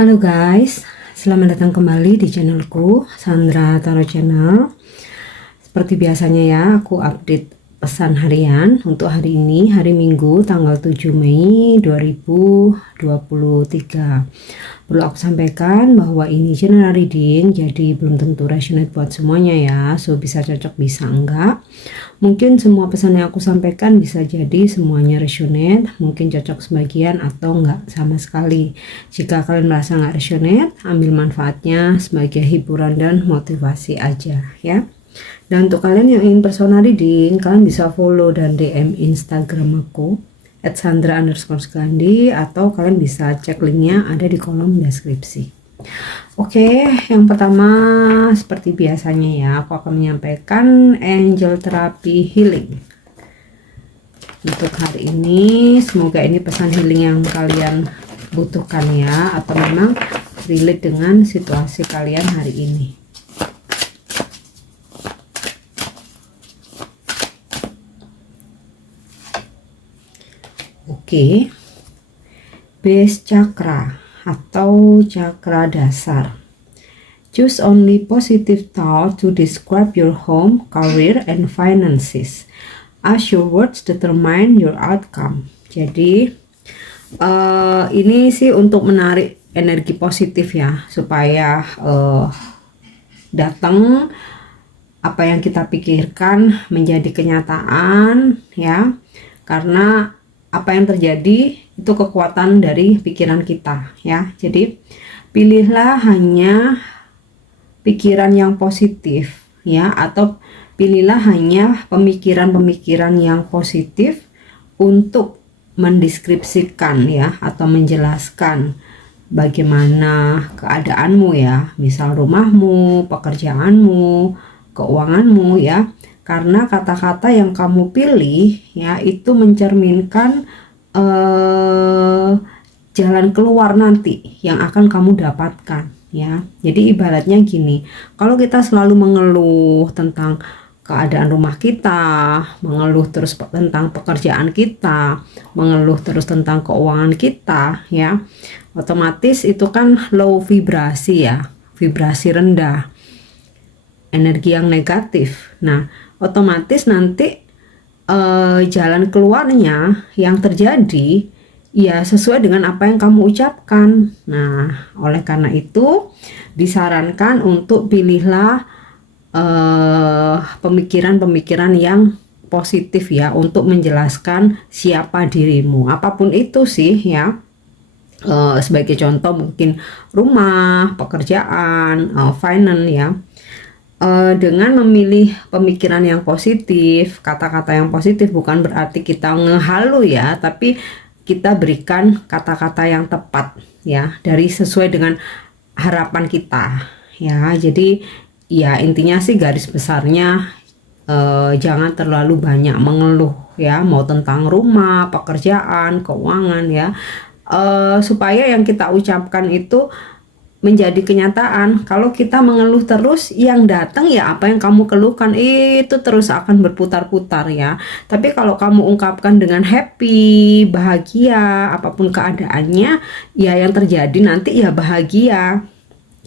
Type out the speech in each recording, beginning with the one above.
Halo guys, selamat datang kembali di channelku Sandra Tarot Channel. Seperti biasanya ya, aku update pesan harian untuk hari ini, hari Minggu tanggal 7 Mei 2023. Perlu aku sampaikan bahwa ini general reading, jadi belum tentu resonate buat semuanya ya. So bisa cocok, bisa enggak. Mungkin semua pesan yang aku sampaikan bisa jadi semuanya resonate, mungkin cocok sebagian atau enggak sama sekali. Jika kalian merasa enggak resonate, ambil manfaatnya sebagai hiburan dan motivasi aja ya. Dan untuk kalian yang ingin personal reading, kalian bisa follow dan DM Instagram aku @sandra_gandhi, atau kalian bisa cek linknya ada di kolom deskripsi. Oke, yang pertama seperti biasanya ya, aku akan menyampaikan angel therapy healing untuk hari ini. Semoga ini pesan healing yang kalian butuhkan ya, atau memang relate dengan situasi kalian hari ini. Oke, base chakra atau cakra dasar. Choose only positive thought to describe your home, career, and finances, as your words determine your outcome. Jadi ini sih untuk menarik energi positif ya, supaya datang apa yang kita pikirkan menjadi kenyataan ya, karena apa yang terjadi itu kekuatan dari pikiran kita ya. Jadi pilihlah hanya pikiran yang positif ya, atau pilihlah hanya pemikiran-pemikiran yang positif untuk mendeskripsikan ya, atau menjelaskan bagaimana keadaanmu ya, misal rumahmu, pekerjaanmu, keuanganmu ya. Karena kata-kata yang kamu pilih ya, itu mencerminkan jalan keluar nanti yang akan kamu dapatkan ya. Jadi ibaratnya gini, kalau kita selalu mengeluh tentang keadaan rumah kita, mengeluh terus tentang pekerjaan kita, mengeluh terus tentang keuangan kita ya, otomatis itu kan low vibrasi ya, vibrasi rendah, energi yang negatif. Nah otomatis nanti jalan keluarnya yang terjadi ya sesuai dengan apa yang kamu ucapkan. Nah oleh karena itu disarankan untuk pilihlah pemikiran-pemikiran yang positif ya, untuk menjelaskan siapa dirimu, apapun itu sih ya. Sebagai contoh mungkin rumah, pekerjaan, finance ya. Dengan memilih pemikiran yang positif, kata-kata yang positif, bukan berarti kita ngehalu ya, tapi kita berikan kata-kata yang tepat ya, dari sesuai dengan harapan kita ya. Jadi ya intinya sih garis besarnya jangan terlalu banyak mengeluh ya, mau tentang rumah, pekerjaan, keuangan ya, supaya yang kita ucapkan itu menjadi kenyataan. Kalau kita mengeluh terus, yang datang ya apa yang kamu keluhkan itu terus akan berputar-putar ya. Tapi kalau kamu ungkapkan dengan happy, bahagia, apapun keadaannya ya, yang terjadi nanti ya bahagia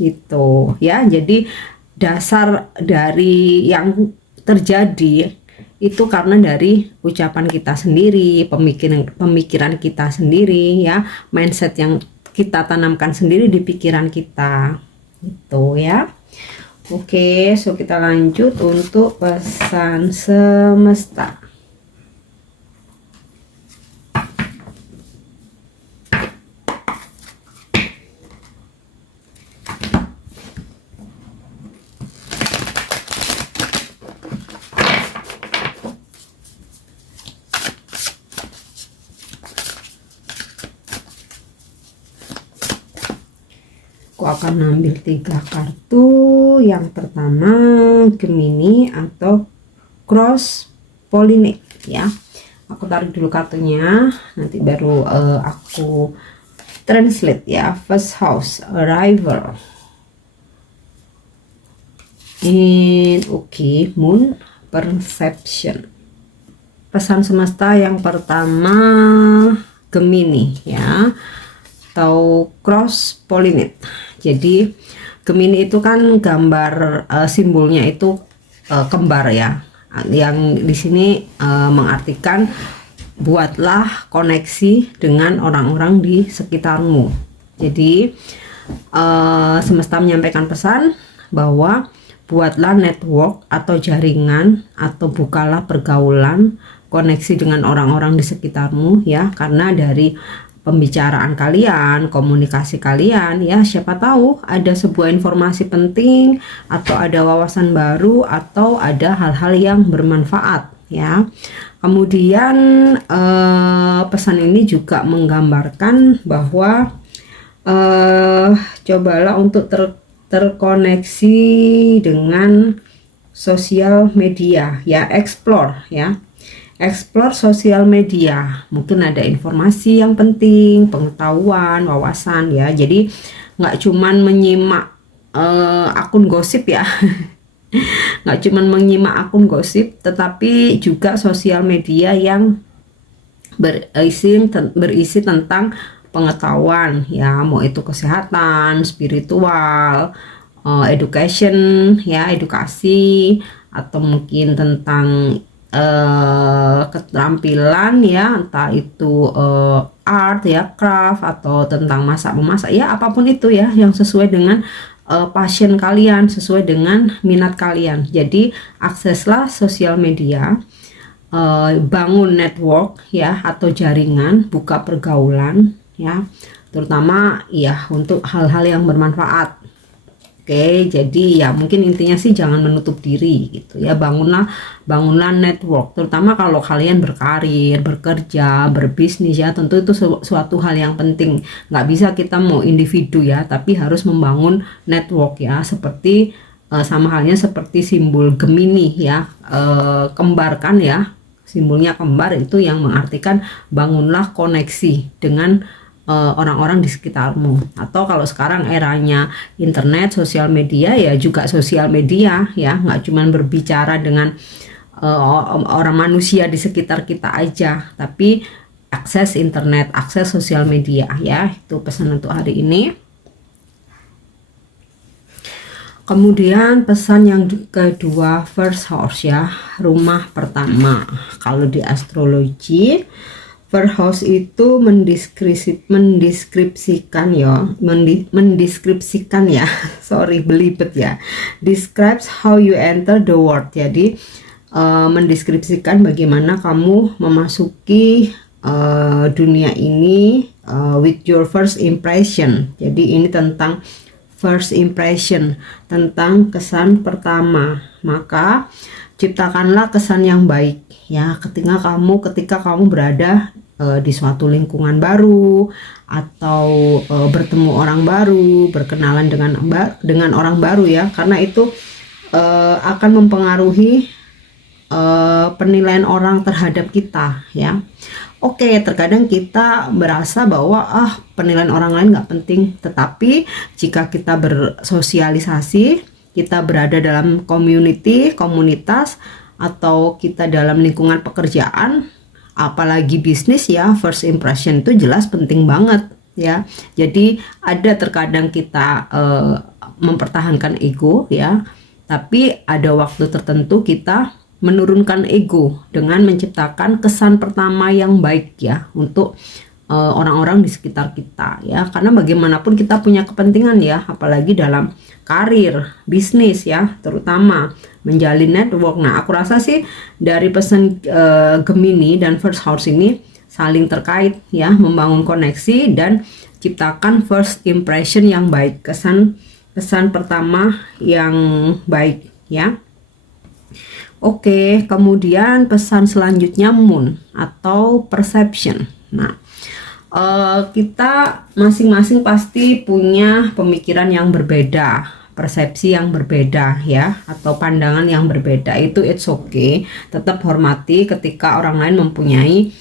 gitu ya. Jadi dasar dari yang terjadi itu karena dari ucapan kita sendiri, pemikiran kita sendiri ya, mindset yang kita tanamkan sendiri di pikiran kita gitu ya. Oke, so kita lanjut untuk pesan semesta. Aku akan ambil 3 kartu. Yang pertama Gemini atau cross pollinate ya. Aku tarik dulu kartunya, nanti baru aku translate ya. First house, arrival, and okay, moon, perception. Pesan semesta yang pertama Gemini ya. atau cross pollinate. Jadi Gemini itu kan gambar simbolnya itu kembar ya. Yang di sini mengartikan buatlah koneksi dengan orang-orang di sekitarmu. Jadi semesta menyampaikan pesan bahwa buatlah network atau jaringan atau bukalah pergaulan, koneksi dengan orang-orang di sekitarmu ya, karena dari pembicaraan kalian, komunikasi kalian ya, siapa tahu ada sebuah informasi penting atau ada wawasan baru atau ada hal-hal yang bermanfaat ya. Kemudian pesan ini juga menggambarkan bahwa cobalah untuk terkoneksi dengan sosial media ya, explore sosial media, mungkin ada informasi yang penting, pengetahuan, wawasan ya. Jadi nggak cuman menyimak akun gosip ya nggak cuman menyimak akun gosip, tetapi juga sosial media yang berisi tentang pengetahuan ya, mau itu kesehatan, spiritual, education ya, edukasi, atau mungkin tentang keterampilan ya, entah itu art ya, craft, atau tentang memasak ya, apapun itu ya yang sesuai dengan passion kalian, sesuai dengan minat kalian. Jadi akseslah sosial media, bangun network ya atau jaringan, buka pergaulan ya, terutama ya untuk hal-hal yang bermanfaat. Oke, jadi ya mungkin intinya sih jangan menutup diri gitu ya, bangunlah network, terutama kalau kalian berkarir, bekerja, berbisnis ya, tentu itu suatu hal yang penting. Nggak bisa kita mau individu ya, tapi harus membangun network ya, seperti sama halnya seperti simbol Gemini ya, kembar kan ya, simbolnya kembar itu yang mengartikan bangunlah koneksi dengan orang-orang di sekitarmu. Atau kalau sekarang eranya internet, sosial media ya, juga sosial media ya, nggak cuma berbicara dengan orang manusia di sekitar kita aja, tapi akses internet, akses sosial media ya. Itu pesan untuk hari ini. Kemudian pesan yang kedua, first house ya, rumah pertama. Kalau di astrologi, first house itu mendeskripsikan ya sorry belibet ya, describes how you enter the world. Jadi mendeskripsikan bagaimana kamu memasuki dunia ini with your first impression. Jadi ini tentang first impression, tentang kesan pertama. Maka ciptakanlah kesan yang baik ya, ketika kamu berada di suatu lingkungan baru, atau bertemu orang baru, berkenalan dengan orang baru ya, karena itu akan mempengaruhi penilaian orang terhadap kita ya. Oke, terkadang kita merasa bahwa penilaian orang lain nggak penting, tetapi jika kita bersosialisasi, kita berada dalam komunitas, atau kita dalam lingkungan pekerjaan, apalagi bisnis ya, first impression itu jelas penting banget ya. Jadi ada terkadang kita mempertahankan ego ya, tapi ada waktu tertentu kita menurunkan ego dengan menciptakan kesan pertama yang baik ya untuk orang-orang di sekitar kita ya, karena bagaimanapun kita punya kepentingan ya, apalagi dalam karir, bisnis ya, terutama menjalin network. Nah, aku rasa sih dari pesan Gemini dan first house ini saling terkait ya, membangun koneksi dan ciptakan first impression yang baik, kesan pertama yang baik ya. Oke, kemudian pesan selanjutnya moon atau perception. Nah, kita masing-masing pasti punya pemikiran yang berbeda, persepsi yang berbeda ya, atau pandangan yang berbeda. Itu it's okay, tetap hormati ketika orang lain mempunyai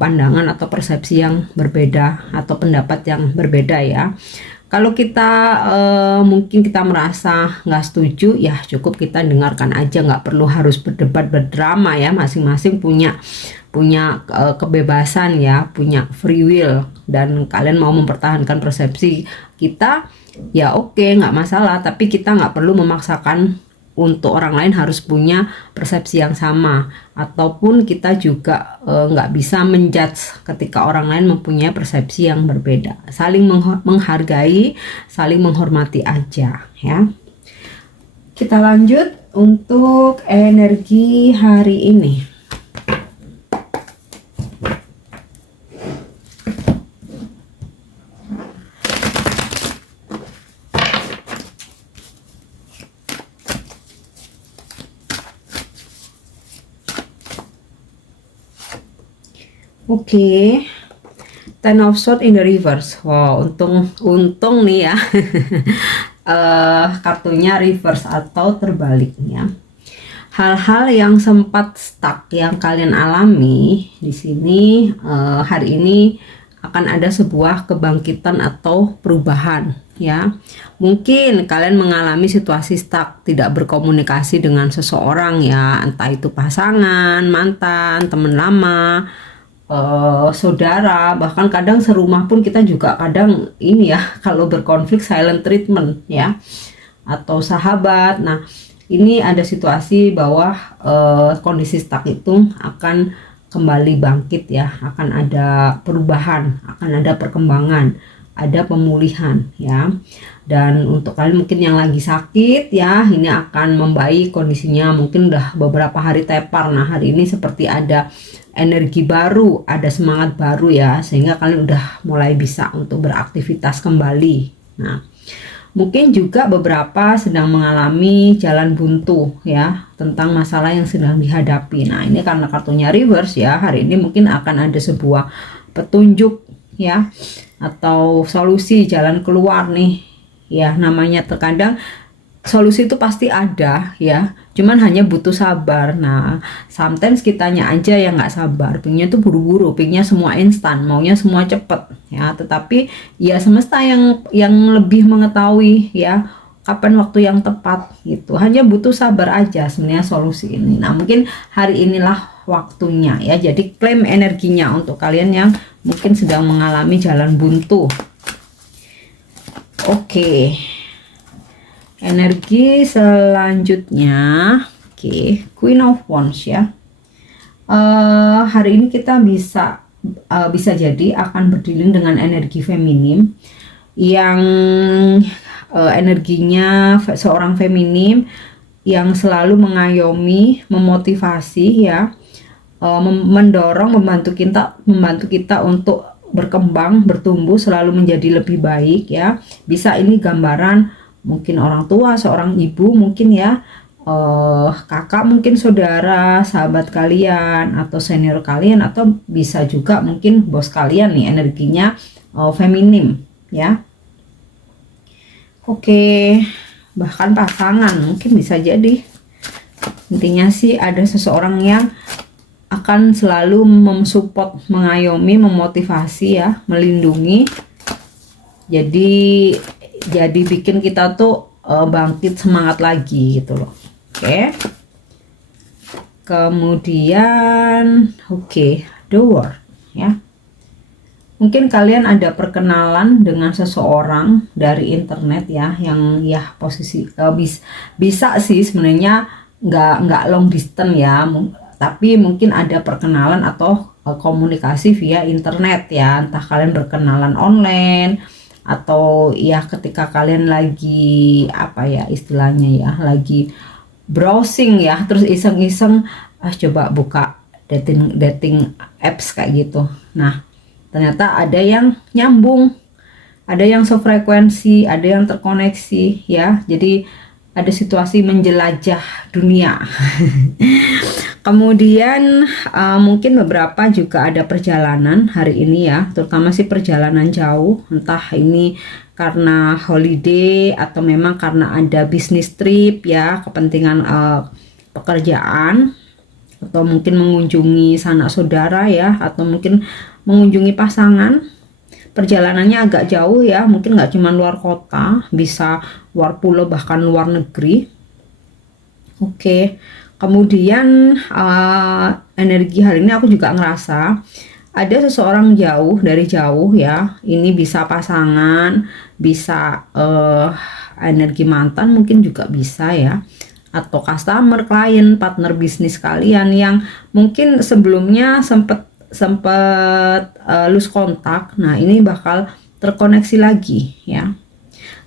pandangan atau persepsi yang berbeda atau pendapat yang berbeda ya. Kalau kita mungkin kita merasa nggak setuju ya, cukup kita dengarkan aja, nggak perlu harus berdebat berdrama ya, masing-masing punya kebebasan ya, punya free will, dan kalian mau mempertahankan persepsi kita, ya oke, nggak masalah. Tapi kita nggak perlu memaksakan untuk orang lain harus punya persepsi yang sama, ataupun kita juga nggak bisa menjudge ketika orang lain mempunyai persepsi yang berbeda. Saling menghargai, saling menghormati aja ya. Kita lanjut untuk energi hari ini. Oke, Ten of Swords in the reverse. Wow, untung nih ya. Kartunya reverse atau terbaliknya. Hal-hal yang sempat stuck yang kalian alami di sini hari ini akan ada sebuah kebangkitan atau perubahan ya. Mungkin kalian mengalami situasi stuck, tidak berkomunikasi dengan seseorang ya, entah itu pasangan, mantan, teman lama, saudara, bahkan kadang serumah pun kita juga kadang ini ya, kalau berkonflik silent treatment ya, atau sahabat. Nah, ini ada situasi bahwa kondisi stuck itu akan kembali bangkit ya, akan ada perubahan, akan ada perkembangan, ada pemulihan ya. Dan untuk kalian mungkin yang lagi sakit ya, ini akan membaik kondisinya, mungkin udah beberapa hari tepar. Nah, hari ini seperti ada energi baru, ada semangat baru ya, sehingga kalian udah mulai bisa untuk beraktivitas kembali. Nah, mungkin juga beberapa sedang mengalami jalan buntu ya, tentang masalah yang sedang dihadapi. Nah, ini karena kartunya reverse ya, hari ini mungkin akan ada sebuah petunjuk ya, atau solusi jalan keluar nih ya. Namanya terkadang solusi itu pasti ada ya, cuman hanya butuh sabar. Nah, sometimes kitanya aja yang nggak sabar, pengennya tuh buru-buru, pengennya semua instan, maunya semua cepet ya. Tetapi ya semesta yang lebih mengetahui ya kapan waktu yang tepat gitu. Hanya butuh sabar aja sebenarnya solusi ini. Nah, mungkin hari inilah waktunya ya. Jadi klaim energinya untuk kalian yang mungkin sedang mengalami jalan buntu. Oke. Energi selanjutnya, oke, Queen of Wands ya. Hari ini kita bisa jadi akan berdealing dengan energi feminim yang energinya seorang feminim yang selalu mengayomi, memotivasi ya, mendorong, membantu kita untuk berkembang, bertumbuh, selalu menjadi lebih baik ya. Bisa ini gambaran mungkin orang tua, seorang ibu mungkin ya, kakak mungkin, saudara, sahabat kalian, atau senior kalian, atau bisa juga mungkin bos kalian nih, energinya feminim ya. Oke, bahkan pasangan mungkin bisa jadi. Intinya sih ada seseorang yang akan selalu mensupport, mengayomi, memotivasi ya, melindungi. Jadi bikin kita tuh bangkit semangat lagi gitu loh. Oke. Kemudian The World ya. Mungkin kalian ada perkenalan dengan seseorang dari internet ya, yang ya posisi bisa sih sebenarnya nggak long distance ya, tapi mungkin ada perkenalan atau komunikasi via internet ya, entah kalian berkenalan online atau ya ketika kalian lagi apa ya istilahnya ya, lagi browsing ya, terus iseng-iseng coba buka dating apps kayak gitu. Nah, ternyata ada yang nyambung, ada yang sefrekuensi, ada yang terkoneksi ya. Jadi ada situasi menjelajah dunia. Kemudian mungkin beberapa juga ada perjalanan hari ini ya, terutama sih perjalanan jauh, entah ini karena holiday atau memang karena ada bisnis trip ya, kepentingan pekerjaan, atau mungkin mengunjungi sanak saudara ya, atau mungkin mengunjungi pasangan. Perjalanannya agak jauh ya, mungkin nggak cuma luar kota, bisa luar pulau, bahkan luar negeri. Oke. Kemudian energi hari ini aku juga ngerasa ada seseorang jauh, dari jauh ya. Ini bisa pasangan, bisa energi mantan mungkin juga bisa ya, atau customer, klien, partner bisnis kalian yang mungkin sebelumnya sempat lose kontak. Nah, ini bakal terkoneksi lagi ya.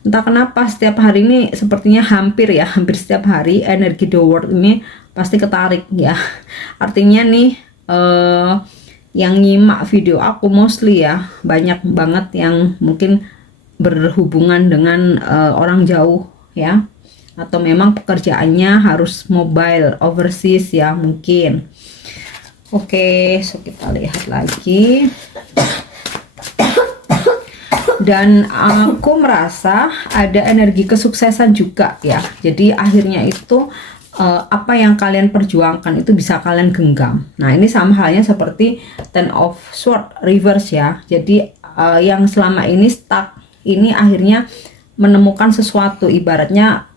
Entah kenapa setiap hari ini sepertinya hampir setiap hari energi the world ini pasti ketarik ya. Artinya nih yang nyimak video aku mostly ya, banyak banget yang mungkin berhubungan dengan orang jauh ya, atau memang pekerjaannya harus mobile overseas ya mungkin. Oke, so kita lihat lagi. Dan aku merasa ada energi kesuksesan juga ya. Jadi akhirnya itu apa yang kalian perjuangkan itu bisa kalian genggam. Nah, ini sama halnya seperti Ten of Swords reverse ya. Jadi yang selama ini stuck ini akhirnya menemukan sesuatu, ibaratnya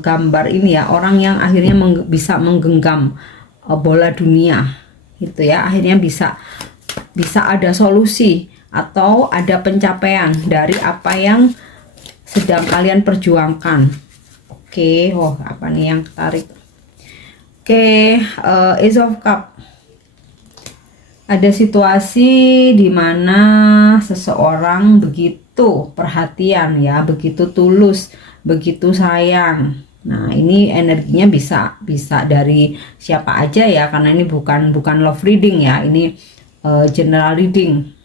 gambar ini ya, orang yang akhirnya bisa menggenggam bola dunia gitu ya. Akhirnya bisa ada solusi atau ada pencapaian dari apa yang sedang kalian perjuangkan. Oke, oh apa nih yang ketarik? Oke, Ace of Cup. Ada situasi di mana seseorang begitu perhatian ya, begitu tulus, begitu sayang. Nah, ini energinya bisa dari siapa aja ya, karena ini bukan love reading ya, ini general reading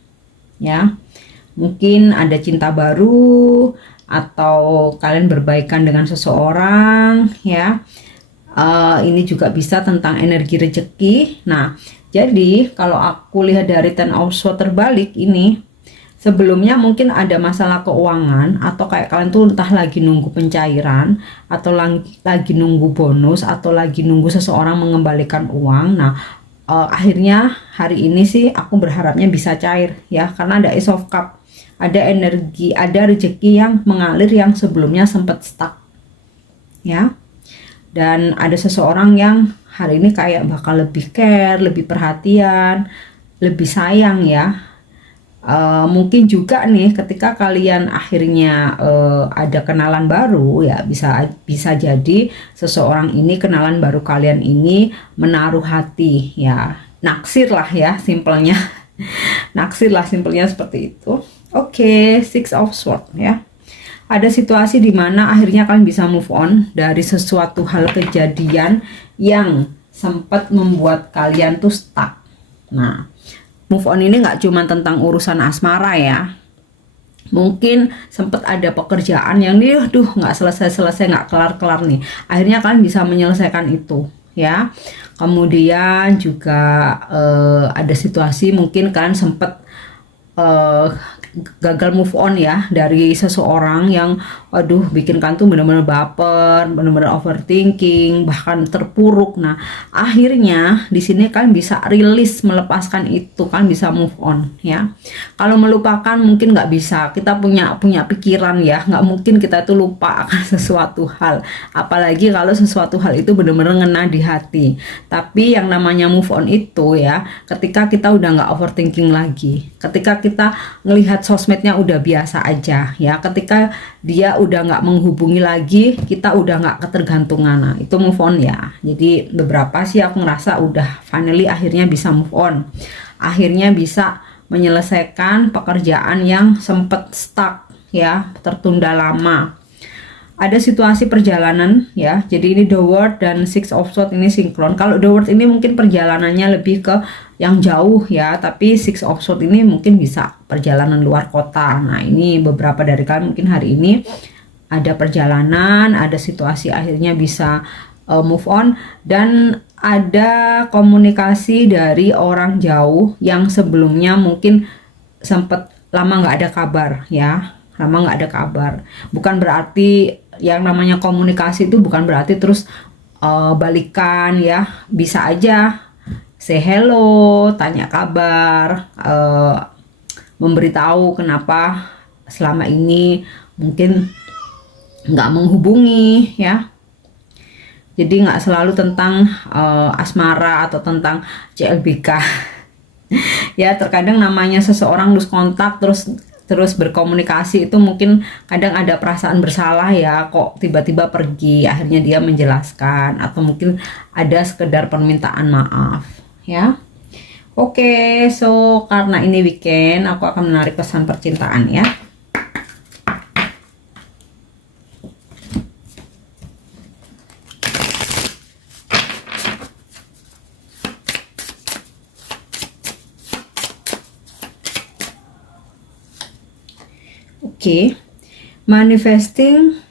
ya. Mungkin ada cinta baru atau kalian berbaikan dengan seseorang ya. Ini juga bisa tentang energi rezeki. Nah, jadi kalau aku lihat dari Ten of Swords terbalik ini, sebelumnya mungkin ada masalah keuangan, atau kayak kalian tuh entah lagi nunggu pencairan, atau lagi nunggu bonus, atau lagi nunggu seseorang mengembalikan uang. Nah, akhirnya hari ini sih aku berharapnya bisa cair ya, karena ada Ace of Cup, ada energi, ada rezeki yang mengalir yang sebelumnya sempat stuck ya. Dan ada seseorang yang hari ini kayak bakal lebih care, lebih perhatian, lebih sayang ya. Mungkin juga nih ketika kalian akhirnya ada kenalan baru ya, bisa jadi seseorang ini, kenalan baru kalian ini menaruh hati ya, naksir lah ya simpelnya. Naksir lah simpelnya seperti itu. Oke, Six of Swords ya. Ada situasi di mana akhirnya kalian bisa move on dari sesuatu hal kejadian yang sempat membuat kalian tuh stuck. Nah, move on ini nggak cuma tentang urusan asmara ya. Mungkin sempat ada pekerjaan yang nih, nggak selesai, nggak kelar nih. Akhirnya kalian bisa menyelesaikan itu ya. Kemudian juga ada situasi mungkin kalian sempat gagal move on ya dari seseorang yang bikin kan tuh bener-bener baper, bener-bener overthinking, bahkan terpuruk. Nah, akhirnya di sini kan bisa rilis, melepaskan itu, kan bisa move on ya. Kalau melupakan mungkin nggak bisa, kita punya pikiran ya, nggak mungkin kita tuh lupa akan sesuatu hal, apalagi kalau sesuatu hal itu bener-bener ngena di hati. Tapi yang namanya move on itu ya, ketika kita udah nggak overthinking lagi, ketika kita ngelihat sosmednya udah biasa aja ya, ketika dia udah nggak menghubungi lagi, kita udah nggak ketergantungan. Nah, itu move on ya. Jadi beberapa sih aku ngerasa udah finally akhirnya bisa move on, akhirnya bisa menyelesaikan pekerjaan yang sempet stuck ya, tertunda lama. Ada situasi perjalanan ya, jadi ini The World dan Six of Swords ini sinkron. Kalau The World ini mungkin perjalanannya lebih ke yang jauh ya, tapi Six of Swords ini mungkin bisa perjalanan luar kota. Nah, ini beberapa dari kalian mungkin hari ini ada perjalanan, ada situasi akhirnya bisa move on, dan ada komunikasi dari orang jauh yang sebelumnya mungkin sempat lama nggak ada kabar ya, lama nggak ada kabar. Bukan berarti yang namanya komunikasi itu bukan berarti terus balikan ya, bisa aja say hello, tanya kabar, memberitahu kenapa selama ini mungkin nggak menghubungi ya. Jadi nggak selalu tentang asmara atau tentang CLBK. Ya, terkadang namanya seseorang lose kontak terus berkomunikasi itu mungkin kadang ada perasaan bersalah ya, kok tiba-tiba pergi, akhirnya dia menjelaskan atau mungkin ada sekedar permintaan maaf ya. Oke, so karena ini weekend aku akan menarik pesan percintaan ya. Oke, manifesting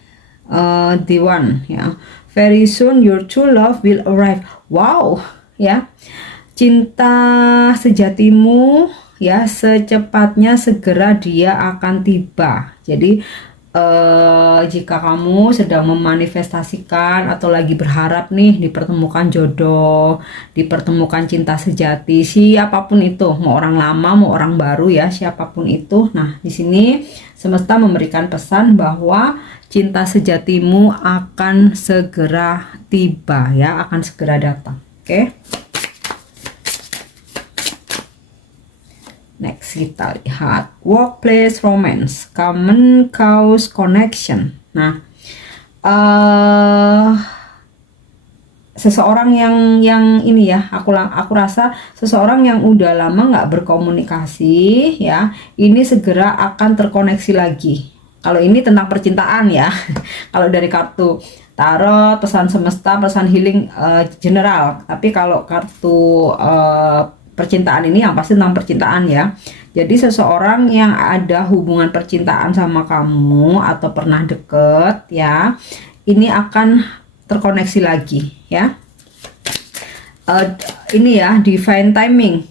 the one ya. Very soon your true love will arrive. Wow, ya. Cinta sejatimu ya secepatnya segera dia akan tiba. Jadi jika kamu sedang memanifestasikan atau lagi berharap nih dipertemukan jodoh, dipertemukan cinta sejati, siapapun itu, mau orang lama, mau orang baru ya, siapapun itu. Nah, di sini semesta memberikan pesan bahwa cinta sejatimu akan segera tiba ya, akan segera datang. Oke. Next kita lihat workplace romance, common cause connection. Nah, seseorang yang ini ya, aku rasa seseorang yang udah lama nggak berkomunikasi ya, ini segera akan terkoneksi lagi. Kalau ini tentang percintaan ya. Kalau dari kartu tarot, pesan semesta, pesan healing general. Tapi kalau kartu percintaan ini yang pasti tentang percintaan ya. Jadi seseorang yang ada hubungan percintaan sama kamu atau pernah deket ya, ini akan terkoneksi lagi ya. Ini ya divine timing,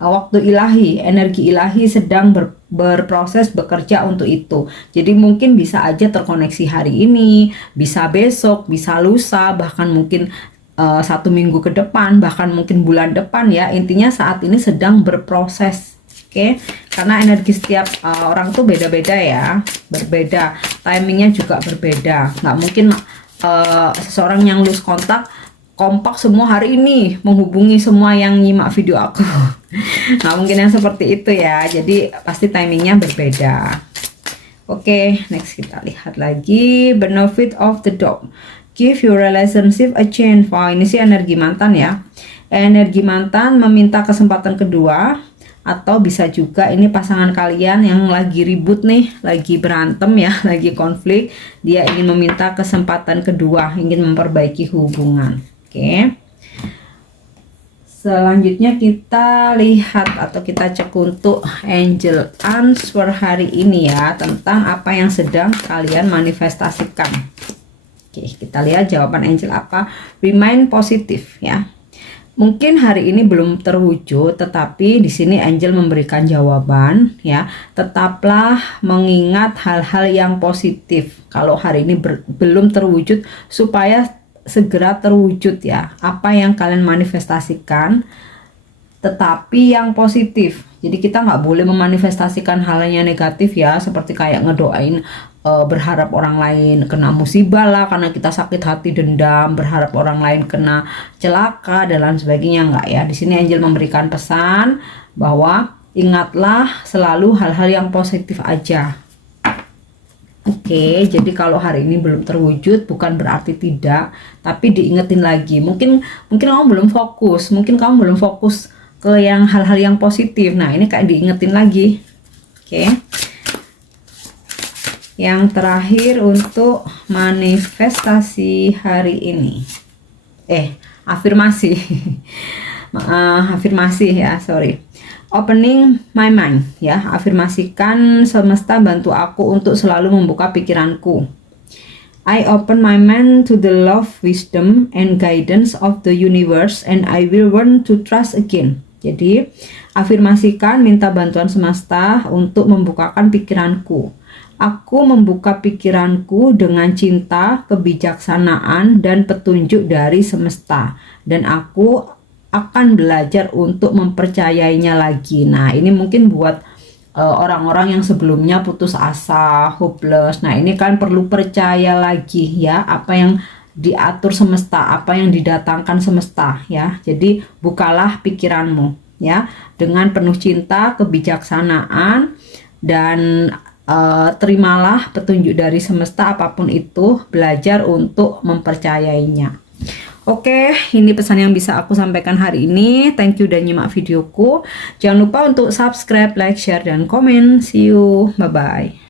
waktu ilahi, energi ilahi sedang berproses bekerja untuk itu. Jadi mungkin bisa aja terkoneksi hari ini, bisa besok, bisa lusa, bahkan mungkin 1 minggu ke depan, bahkan mungkin bulan depan ya. Intinya saat ini sedang berproses. Oke, karena energi setiap orang tuh beda-beda ya, berbeda, timingnya juga berbeda. Nggak mungkin seseorang yang lose kontak kompak semua hari ini menghubungi semua yang nyimak video aku. Nggak mungkin yang seperti itu ya, jadi pasti timingnya berbeda. Oke, next kita lihat lagi benefit of the dog. Give your relationship a chance. Wah, ini sih energi mantan ya. Energi mantan meminta kesempatan kedua, atau bisa juga ini pasangan kalian yang lagi ribut nih, lagi berantem ya, lagi konflik. Dia ingin meminta kesempatan kedua, ingin memperbaiki hubungan. Oke. Selanjutnya kita lihat atau kita cek untuk angel answer hari ini ya, tentang apa yang sedang kalian manifestasikan. Oke, kita lihat jawaban angel apa. Remain positif ya. Mungkin hari ini belum terwujud, tetapi di sini angel memberikan jawaban ya. Tetaplah mengingat hal-hal yang positif. Kalau hari ini belum terwujud, supaya segera terwujud ya. Apa yang kalian manifestasikan, tetapi yang positif. Jadi kita nggak boleh memanifestasikan hal yang negatif ya, seperti kayak ngedoain berharap orang lain kena musibah lah karena kita sakit hati, dendam, berharap orang lain kena celaka dan lain sebagainya. Enggak ya. Di sini angel memberikan pesan bahwa ingatlah selalu hal-hal yang positif aja. Oke, jadi kalau hari ini belum terwujud bukan berarti tidak, tapi diingetin lagi. Mungkin kamu belum fokus, mungkin kamu belum fokus ke yang hal-hal yang positif. Nah, ini kayak diingetin lagi. Oke. Yang terakhir untuk manifestasi hari ini. Afirmasi. Afirmasi ya, sorry. Opening my mind ya, afirmasikan semesta bantu aku untuk selalu membuka pikiranku. I open my mind to the love, wisdom, and guidance of the universe and I will learn to trust again. Jadi, afirmasikan minta bantuan semesta untuk membukakan pikiranku. Aku membuka pikiranku dengan cinta, kebijaksanaan, dan petunjuk dari semesta. Dan aku akan belajar untuk mempercayainya lagi. Nah, ini mungkin buat orang-orang yang sebelumnya putus asa, hopeless. Nah, ini kan perlu percaya lagi ya, apa yang diatur semesta, apa yang didatangkan semesta ya. Jadi bukalah pikiranmu ya dengan penuh cinta, kebijaksanaan, dan terimalah petunjuk dari semesta apapun itu, belajar untuk mempercayainya. Oke, ini pesan yang bisa aku sampaikan hari ini. Thank you udah nyimak videoku. Jangan lupa untuk subscribe, like, share, dan komen. See you, bye-bye.